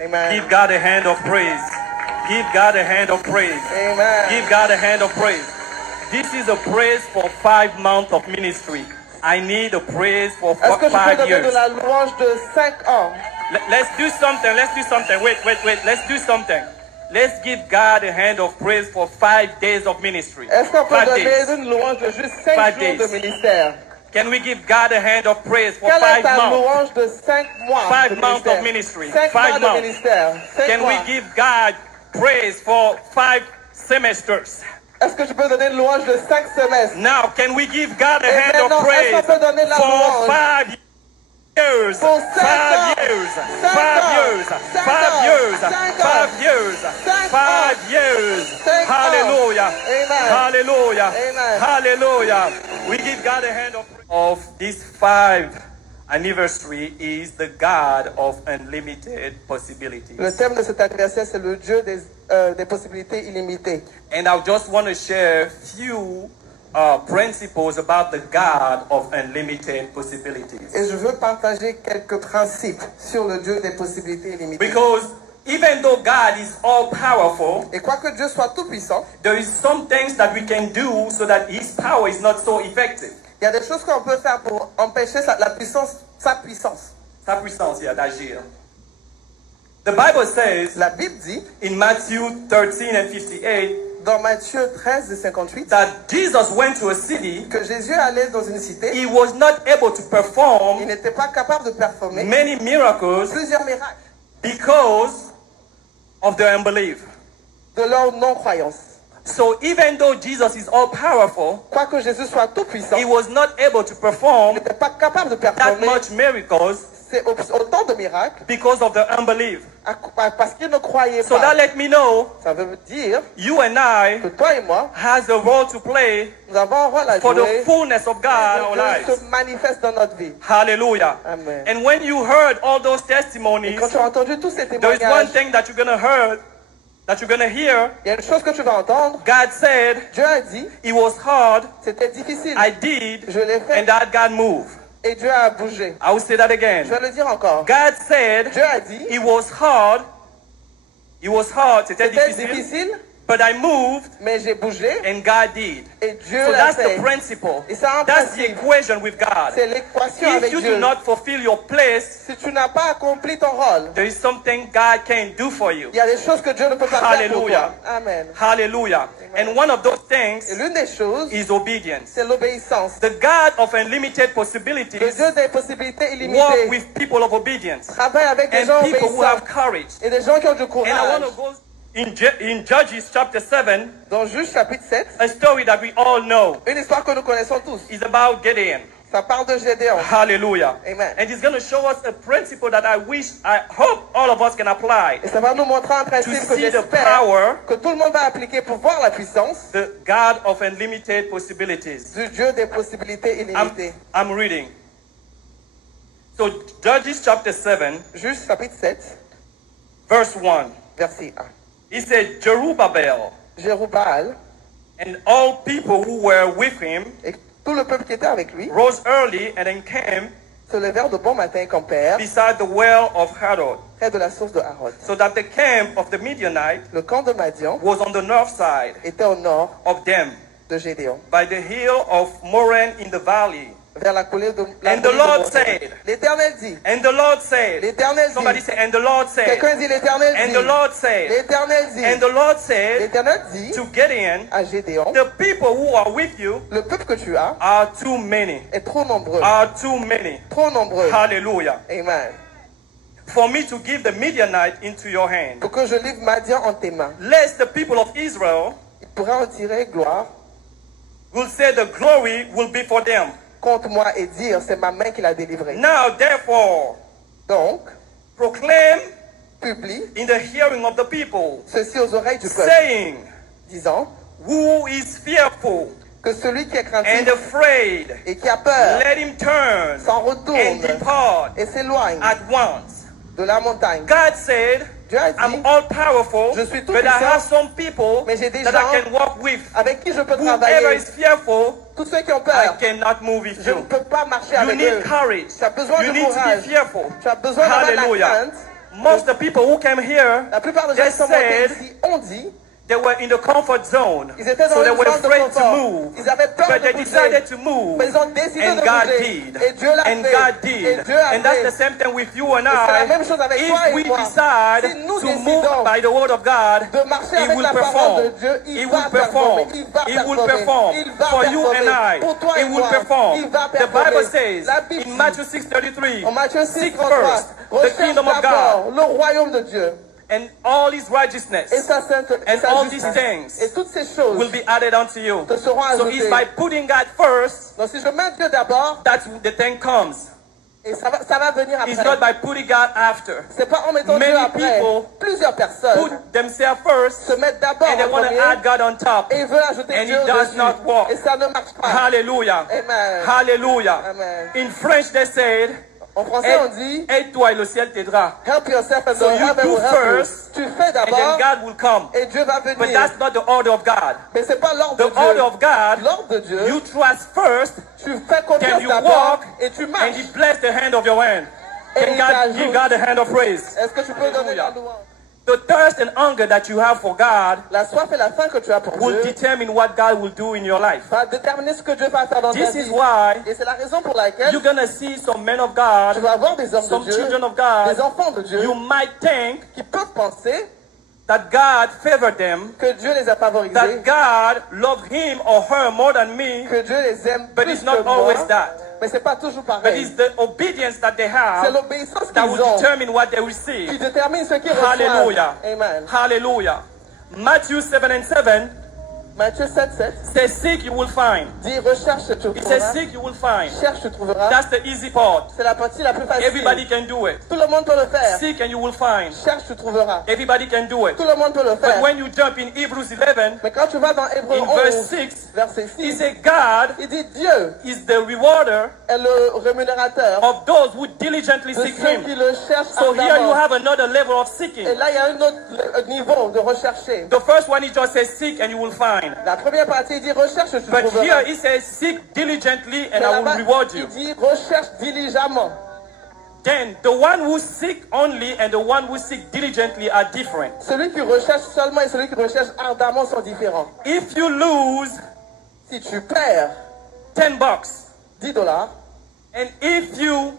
Amen. Give God a hand of praise. Give God a hand of praise. Amen. Give God a hand of praise. This is a praise for 5 months of ministry. I need a praise for Est-ce que je peux 5 donner years. de la louange de 5 ans? Let's do something. Let's do something. Wait. Let's do something. Let's give God a hand of praise for 5 days of ministry. Est-ce qu'on peut 5 donner days. une louange de juste 5 5 jours days. de ministère? Can we give God a hand of praise for Quelle est 5 ta months? louange de 5 mois 5 de months of ministère? ministry. 5 5 mois de months. ministère. 5 Can mois. we give God praise for 5 semesters? Est-ce que je peux donner une louange de 5 semestres? Now, can we give God a Et hand maintenant, of praise est-ce qu'on peut donner la for louange 5 years? pour 5 5 ans? years. 5 5 ans. years. 5 5 ans. years. 5 ans. 5 years. 5 5 years. 5 ans. Hallelujah. Amen. Hallelujah. Amen. Hallelujah. We give God a hand of this 5 anniversary is the God of unlimited possibilities. Le thème de cet anniversaire, c'est le Dieu des possibilités illimitées. And I just want to share few principles about the God of unlimited possibilities. Et je veux partager quelques principes sur le Dieu des possibilités illimitées. Because even though God is all powerful, Et quoique Dieu soit tout puissant, there is some things that we can do so that His power is not so effective. il y a des choses qu'on peut faire pour empêcher sa puissance Sa puissance, yeah, d'agir. The Bible says La Bible dit, in Matthew 13 and 58 dans Matthieu 13 et 58, that Jesus went to a city. que Jésus allait dans une cité, He was not able to il perform n'était pas capable de performer many miracles plusieurs miracles because of their unbelief. de leur non-croyance. So even though Jesus is all powerful, Quoique Jésus soit tout puissant, he il was not able to perform n'était pas capable de that performer much miracles autant de miracles because of their unbelief. parce qu'il ne croyait So pas. that let me know Ça veut dire you and I que toi et moi, has a role to play nous avons un rôle à for the jouer fullness of God in our que Dieu lives. se manifeste dans notre vie. Hallelujah. Amen. And when you heard all those Et testimonies, quand tu as entendu tous ces there is one témoignages, thing that you're gonna hear. il y a une chose que tu vas entendre. God said Dieu a dit, it was hard, c'était difficile. I did, Je l'ai fait and that God moved. et Dieu a bougé. I will say that Je again. vais le dire encore. God said Dieu a dit, it was hard, c'était c'était difficile, difficile, but I moved mais j'ai bougé and God did. et Dieu So l'a that's fait. the principle. Et ça, en That's the principe, equation with God. c'est l'équation If avec you Dieu. do not fulfill your place, Si tu n'as pas accompli ton rôle, there is something God can do for you. il y a des choses que Dieu ne peut pas faire pour Hallelujah. toi. Amen. Hallelujah. And one of those Et things l'une des choses, is obedience. c'est l'obéissance. The God of unlimited Le possibilities Dieu des possibilités walk illimitées with people of obedience travaille avec des gens and people who have obéissants courage. et des gens qui ont du And I courage. want to go in Judges chapter 7, Dans Juge chapitre 7, a story that we all know une histoire que nous connaissons tous. is about Gideon. Ça parle de Gédéon. Hallelujah. Amen. And it's going to show us a principle that I hope all of us can apply. Et ça va nous montrer un To principe que see the j'espère power, que tout le monde va appliquer pour voir la puissance the God of unlimited possibilities. du Dieu des possibilités illimitées. I'm reading. So Judges chapter 7, Juge chapitre 7, verse 1. verset 1. He said, Jerubbaal Jérubaal and all people who were with him et tout le peuple qui était avec lui rose early and encamped se levèrent de bon matin et campèrent beside the well of Harod, près de la source de Harod. so that the camp of the Midianites Le camp de Madian was on the north side était au nord of them, de Gédéon, by the hill of Moran in the valley. vers la colline de la And the colline de Lord Moran. said, L'Éternel dit, and the Lord said, l'Éternel somebody dit, say, and the Lord said, quelqu'un dit l'Éternel and dit, the Lord said, l'Éternel dit, and the Lord said l'Éternel dit to Gideon, à Gédéon, the people who are with you le peuple que tu as are too many, est trop nombreux, trop nombreux. Hallelujah. Amen. For me to give the Midianite into your hand, Pour que je livre Madian en tes mains, lest the people of Israel il pourra en tirer gloire will say the glory will be for them. contre moi et dire, c'est ma main qui l'a délivré. Now therefore Donc, proclaim publie in the hearing of the people, ceci aux oreilles du peuple, saying, disant who is fearful que celui qui est and craintif afraid, et qui a peur let him turn s'en and retourne depart et s'éloigne at once. de la montagne. God said, Dieu a I'm dit, all powerful, Je suis tout but I puissant, have some people mais j'ai des that gens I can walk with. avec qui je peux Whoever travailler. is fearful, Tous ceux qui ont I peur, cannot move with je ne you. peux pas marcher You avec need eux. courage. Tu as besoin You de need to be courage. fearful. Tu as besoin d'avoir de la Hallelujah. crainte. most of the people who came here, La plupart des gens they qui sont montés said ici ont dit, they were in the comfort zone. ils étaient dans So they une were zone de afraid to confort. move. Ils avaient peur But de they decided bouger. to move. Mais ils ont décidé And de God bouger. did. Et Dieu l'a And fait. God Et did. Dieu a And that's fait. the same thing with you and Et c'est la I. même chose avec toi If et we moi. decide Si nous to décidons move by the word of God, de marcher He avec will la parole de perform. Dieu, He il will va perform. performer. Il va He will performer. perform. Il va For you performer. and I, Pour toi et He will moi, perform. il va The performer. Bible says La Bible in dit, Matthew 6:33, en Matthieu 6, seek 33, first the recherche kingdom of God d'abord le royaume de Dieu and all His righteousness et sa sainteté, and sa all justice. these things Et toutes ces choses will be added unto you. te seront So ajoutées. it's by putting God first Donc si je mets Dieu d'abord, that the thing comes. et ça va venir It's après. not by putting God after. C'est pas en mettant Many Dieu après. people Plusieurs personnes Put themselves first se mettent d'abord and they en want to premier add God on top. et veulent ajouter And Dieu it does dessus. not work. Et ça ne marche pas. Hallelujah. Amen. Hallelujah. Amen. In French they said, En français on dit, aide-toi et le ciel t'aidera. help yourself and So the you heaven do will help you. first, Tu fais And then d'abord God will come. et Dieu va But venir. that's not the order of God. Mais c'est pas l'ordre The de Dieu. order of God, L'ordre de Dieu, you trust first, tu fais then confiance you d'abord walk, et tu and marches. He bless the hand of your hand. Et And il God t'ajoute. give God the hand of praise. Est-ce que tu peux donner la Hallelujah. louange? The thirst and hunger that you have for God La soif et la faim que tu as pour will Dieu determine what God will do in your life. va déterminer ce que Dieu va faire dans ta This vie. is why Et c'est la raison pour laquelle you're gonna see some men of tu God, vas avoir des hommes some de Dieu, children of God. des enfants de Dieu You might think qui peuvent penser that God favored them, que Dieu les a favorisés, that God loved him or her more than me, que Dieu les aime but plus it's not que moi. always that. Mais c'est pas toujours But pareil. it's the obedience that they C'est have l'obéissance that qu'ils will ont determine what they qui receive. détermine ce qu'ils reçoivent. Hallelujah. Amen. Hallelujah. Matthew 7:7 Matthieu 7:7 says, seek you will find. dit recherche tu It says, trouveras. seek you will find. Cherche tu trouveras. That's the easy part. C'est la partie la plus facile. Everybody can do it. Tout le monde peut le faire. Seek and you will find. Cherche tu trouveras. Everybody can do it. Tout le monde peut le But faire. when you jump in Hebrews 11, Mais quand tu vas dans Hébreux in verse 11, 6, verset he 6, said, God il dit Dieu is the rewarder est le rémunérateur of those who diligently de seek ceux him. qui le cherchent So here you ardemment. have another level of Et seeking. là, il y a un autre niveau de rechercher. The first one, he just says, seek and you will find. La première partie, il dit recherche, tu But trouveras. here he says, seek diligently and Mais I là-bas, will reward il you. dit recherche diligemment. Then the one who seek only and the one who seek diligently are different. Celui qui recherche seulement et celui qui recherche ardemment sont différents. If you lose Si tu perds $10 $10 and if you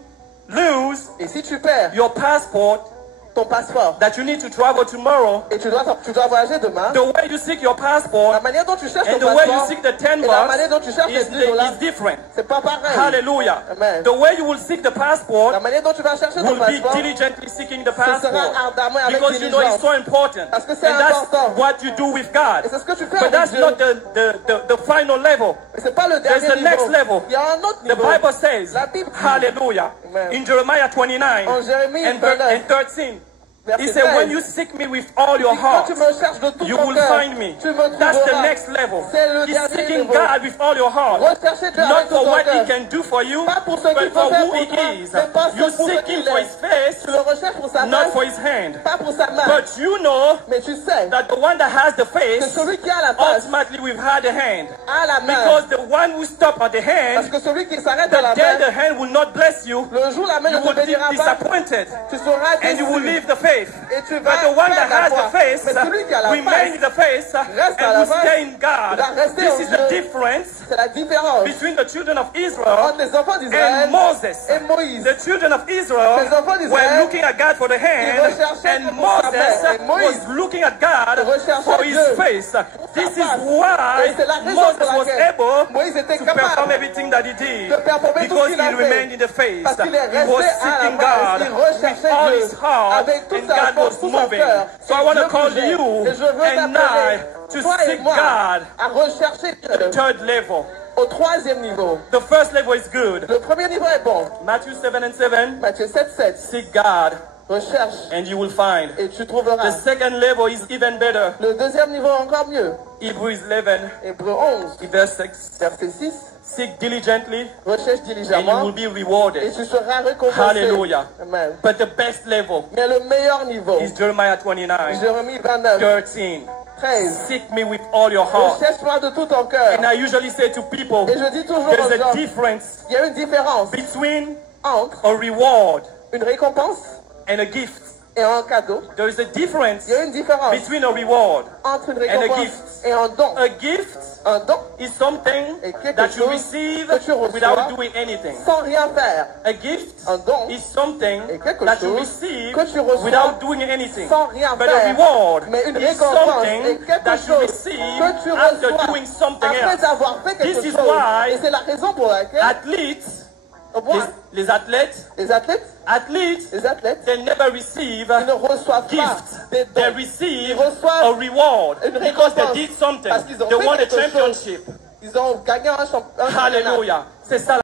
lose et si tu perds your passport ton passeport that you need to travel tomorrow, et tu dois voyager demain, the way you seek your la passport manière dont tu cherches and ton the way you passeport seek the $10 et la manière dont tu cherches les is $10, different. c'est pas pareil. Hallelujah. Amen. The way you will seek the passport La manière dont tu vas chercher ton will be passeport, diligently seeking the ce sera passport ardemment avec because you know it's diligence. so important. Parce que c'est And that's important. what you do with God. Et c'est ce que tu fais But avec that's Dieu. not the final level. Mais c'est pas le There's dernier the next niveau. level. Il y a un autre The niveau. Bible says, La Bible dit, hallelujah, Amen. in Jeremiah 29 En Jérémie and 29, 13, he verset said, when 13, you seek me with all your quand heart, tu me cherches de tout you ton will cœur, find me. tu me That's the trouveras. next level. C'est le He's dernier seeking niveau. God with all your heart. Recherchez Dieu Not avec tout for ton what he cœur. can do for you, Pas pour ce qu'il but peut for faire who pour he toi, is. mais pas You pour ce seek qu'il him for est. his face, Tu le recherches pour sa not face, for his hand. pas pour sa main. But you know Mais tu sais that the one that has the que face, celui qui a la face ultimately we've had the hand. a la main. Because the one who stopped at the Parce hand, que celui qui s'arrête à la then main, the hand will not bless you. le jour la main You ne te will be bénira pas, disappointed. tu seras And you will déçu. leave the faith. Et tu vas But the one that perdre la has the foi. face Mais celui qui a la remain face, in the face reste à and la will face, stay in God. va rester This en is the Dieu. difference c'est la différence between the children of Israel entre les enfants d'Israël and Moses. et Moïse. The children of Israel Les enfants d'Israël, were looking at God for the hand, recherchaient and Dieu pour sa main. Et Moses Moïse was looking at God recherchait for his Dieu face. This is face. why Et c'est la raison Moses pour was laquelle able Moïse était to perform capable everything that he did de performer tout because ce qu'il a he fait. remained in the face. Parce qu'il est He was resté à seeking la face, God il with recherchait all Dieu his heart, avec toute and sa God force, was tout son moving. cœur. So I Et want to Dieu call bougeait. you Et je veux and I t'appeler, to toi et seek moi, God à rechercher Dieu third level. au troisième niveau. The first level is good. Le premier niveau est bon. Matthew 7:7. Matthieu 7:7. Seek God Recherche and you will find. et tu The trouveras. second level is even better. Le deuxième niveau est encore mieux. Hebrews 11, Hébreux 11, verse 6. verset 6. Seek diligently Recherche and you diligemment will be et rewarded. tu seras récompensé. Hallelujah. Amen. But the best level Mais le meilleur niveau, is Jeremiah 29, Jérémie 29, 13. 13. Seek me with all your heart. Recherche-moi de tout ton cœur. And I usually say to people, Et je dis toujours there's aux a gens, difference il y a une différence between entre a reward une récompense and a gift. et un cadeau, There is a difference il y a une différence between a reward entre une and a récompense gift. et un don. A gift Un don is something est quelque that you chose receive que tu reçois without doing anything. sans rien faire. A gift Un don is something est quelque that you chose receive que tu reçois without doing anything. sans rien But a faire. reward Mais une is récompense est something quelque that you chose receive que tu after reçois doing something après else. avoir fait quelque This is chose. why Et c'est la raison pour laquelle Athletes, les athlètes, les athlètes, they never receive ils ne reçoivent pas gifts. des They dons. receive Ils reçoivent a reward une because they récompense did something. parce qu'ils ont They fait won a quelque chose. championship. Ils ont gagné un championnat. Hallelujah. C'est ça.